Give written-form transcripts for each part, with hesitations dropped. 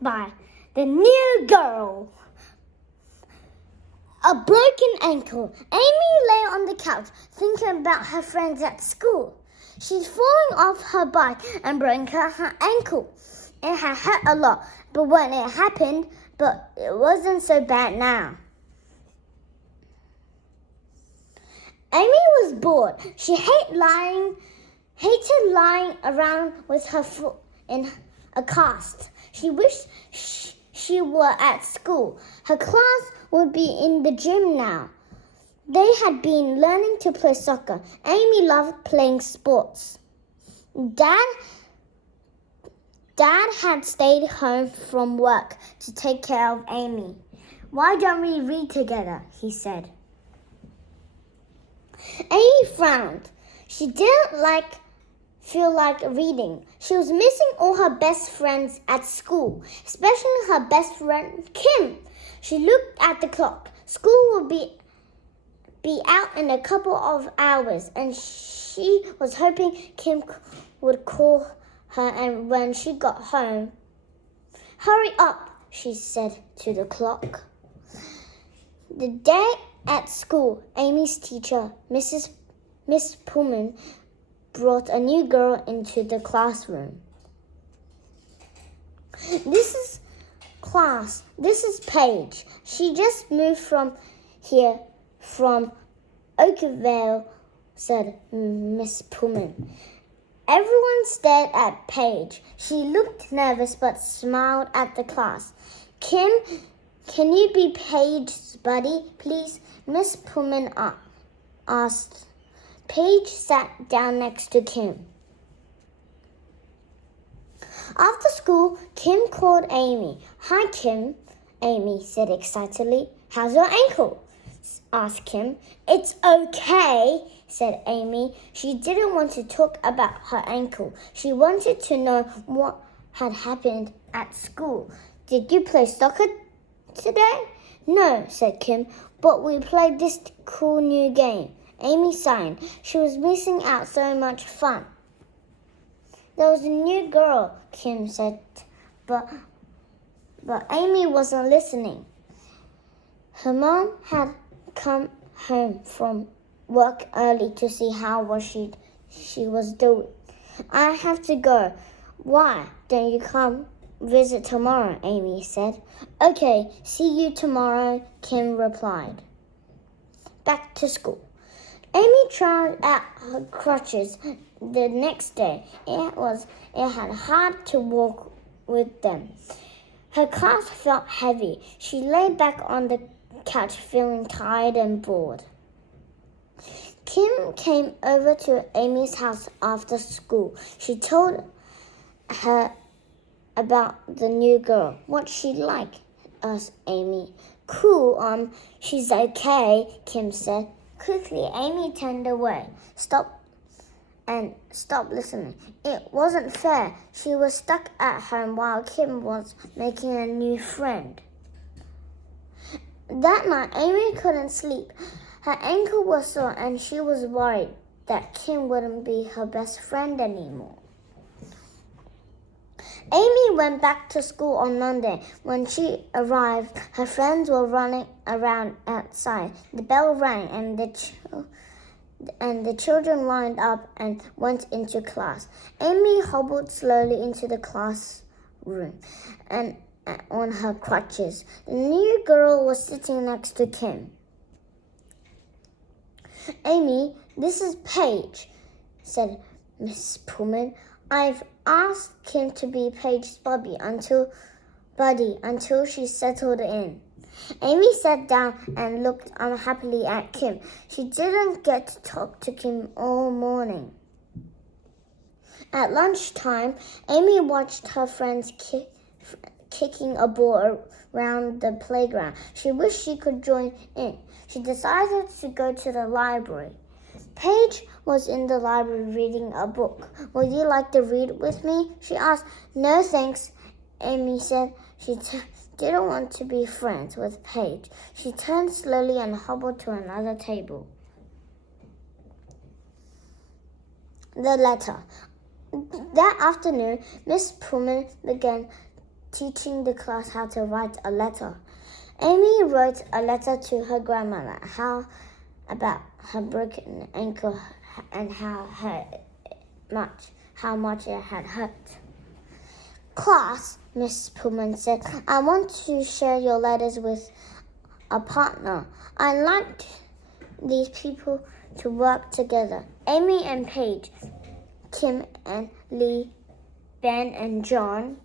by the new girl. A broken ankle. Amy lay on the couch thinking about her friends at school. She's falling off her bike and broken her ankle. It had hurt a lot, but when it happened, but it wasn't so bad now. Amy was bored. She hated lying around with her foot in a cast. She wished she were at school. Her class would be in the gym now. They had been learning to play soccer. Amy loved playing sports. Dad had stayed home from work to take care of Amy. "Why don't we read together?" he said. Amy frowned. She didn't feel like reading. She was missing all her best friends at school, especially her best friend Kim. She looked at the clock. School would be out in a couple of hours, and she was hoping Kim would call her and when she got home. "Hurry up," she said to the clock. The day at school, Amy's teacher, Miss Pullman, brought a new girl into the classroom. This is Paige. She just moved from Oakville," said Miss Pullman. Everyone stared at Paige. She looked nervous but smiled at the class. "Kim, can you be Paige's buddy, please?" Miss Pullman asked. Paige sat down next to Kim. After school, Kim called Amy. "Hi, Kim," Amy said excitedly. "How's your ankle?" asked Kim. "It's okay," said Amy. She didn't want to talk about her ankle. She wanted to know what had happened at school. "Did you play soccer today?" "No," said Kim, "but we played this cool new game." Amy sighed. She was missing out so much fun. "There was a new girl," Kim said, but Amy wasn't listening. Her mom had come home from work early to see how she was doing. "I have to go." "Why don't you come visit tomorrow?" Amy said. "Okay, see you tomorrow," Kim replied. Back to school. Amy tried out her crutches the next day. It had hard to walk with them. Her class felt heavy. She lay back on the couch feeling tired and bored. Kim came over to Amy's house after school. She told her about the new girl. "What's she like?" asked Amy. "Cool, she's okay," Kim said. Quickly, Amy turned away. Stop listening. It wasn't fair. She was stuck at home while Kim was making a new friend. That night, Amy couldn't sleep. Her ankle was sore and she was worried that Kim wouldn't be her best friend anymore. Amy went back to school on Monday. When she arrived, her friends were running around outside. The bell rang and the children lined up and went into class. Amy hobbled slowly into the classroom and on her crutches. The new girl was sitting next to Kim. "Amy, this is Paige," said Miss Pullman. "I've asked Kim to be Paige's buddy until she settled in." Amy sat down and looked unhappily at Kim. She didn't get to talk to Kim all morning. At lunchtime, Amy watched her friends kicking a ball around the playground. She wished she could join in. She decided to go to the library. Paige was in the library reading a book. "Would you like to read with me?" she asked. "No, thanks," Amy said. She didn't want to be friends with Paige. She turned slowly and hobbled to another table. The letter. That afternoon, Miss Pullman began teaching the class how to write a letter. Amy wrote a letter to her grandmother about her broken ankle and how much it had hurt. Class, Miss Pullman said, I want to share your letters with a partner. I like these people to work together. Amy and Paige, Kim and Lee, Ben and John.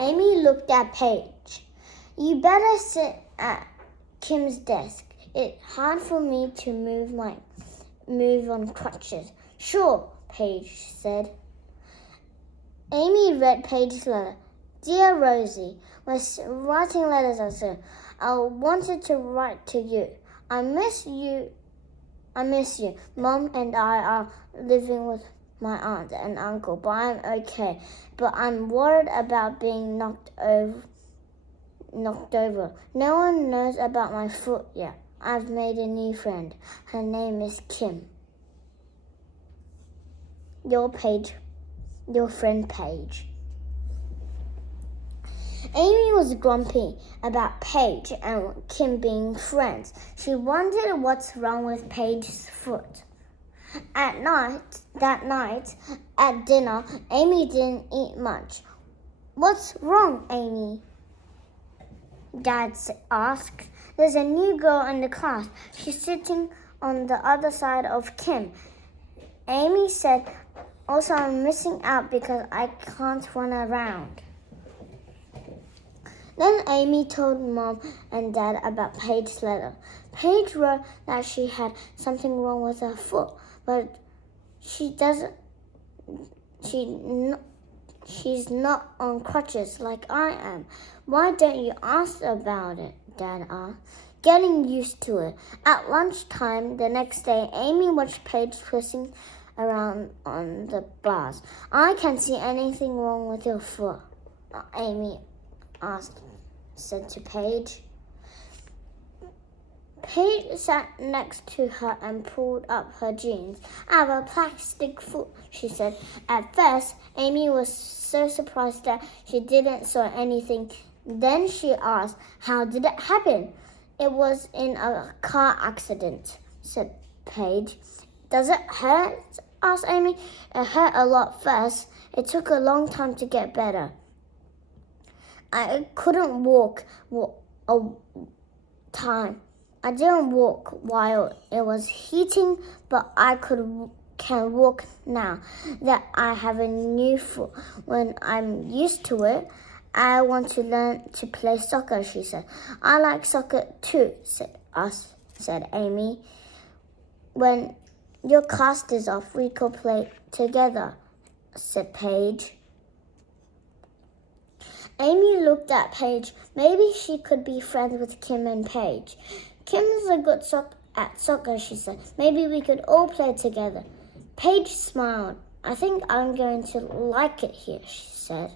Amy looked at Paige. You better sit at Kim's desk. It's hard for me to move on crutches. Sure, Paige said. Amy read Paige's letter. Dear Rosie, we're writing letters also. I wanted to write to you. I miss you. Mom and I are living with my aunt and uncle, but I'm okay. But I'm worried about being knocked over. No one knows about my foot yet. I've made a new friend. Her name is Kim. Your friend Paige. Amy was grumpy about Paige and Kim being friends. She wondered what's wrong with Paige's foot. That night, at dinner, Amy didn't eat much. What's wrong, Amy? Dad asked. There's a new girl in the class. She's sitting on the other side of Kim. Amy said, also, I'm missing out because I can't run around. Then Amy told Mom and Dad about Paige's letter. Paige wrote that she had something wrong with her foot, but she's not on crutches like I am. Why don't you ask about it? Dad asked. Getting used to it. At lunchtime the next day, Amy watched Paige twisting around on the bars. I can't see anything wrong with your foot, Amy said to Paige. Paige sat next to her and pulled up her jeans. I have a plastic foot, she said. At first, Amy was so surprised that she didn't saw anything. Then she asked, how did it happen? It was in a car accident, said Paige. Does it hurt? Asked Amy. It hurt a lot first. It took a long time to get better. I couldn't walk a time. I didn't walk while it was heating, but I can walk now that I have a new foot. When I'm used to it, I want to learn to play soccer, she said. I like soccer too, said Amy. When your cast is off, we could play together, said Paige. Amy looked at Paige. Maybe she could be friends with Kim and Paige. Kim is a good at soccer, she said. Maybe we could all play together. Paige smiled. I think I'm going to like it here, she said.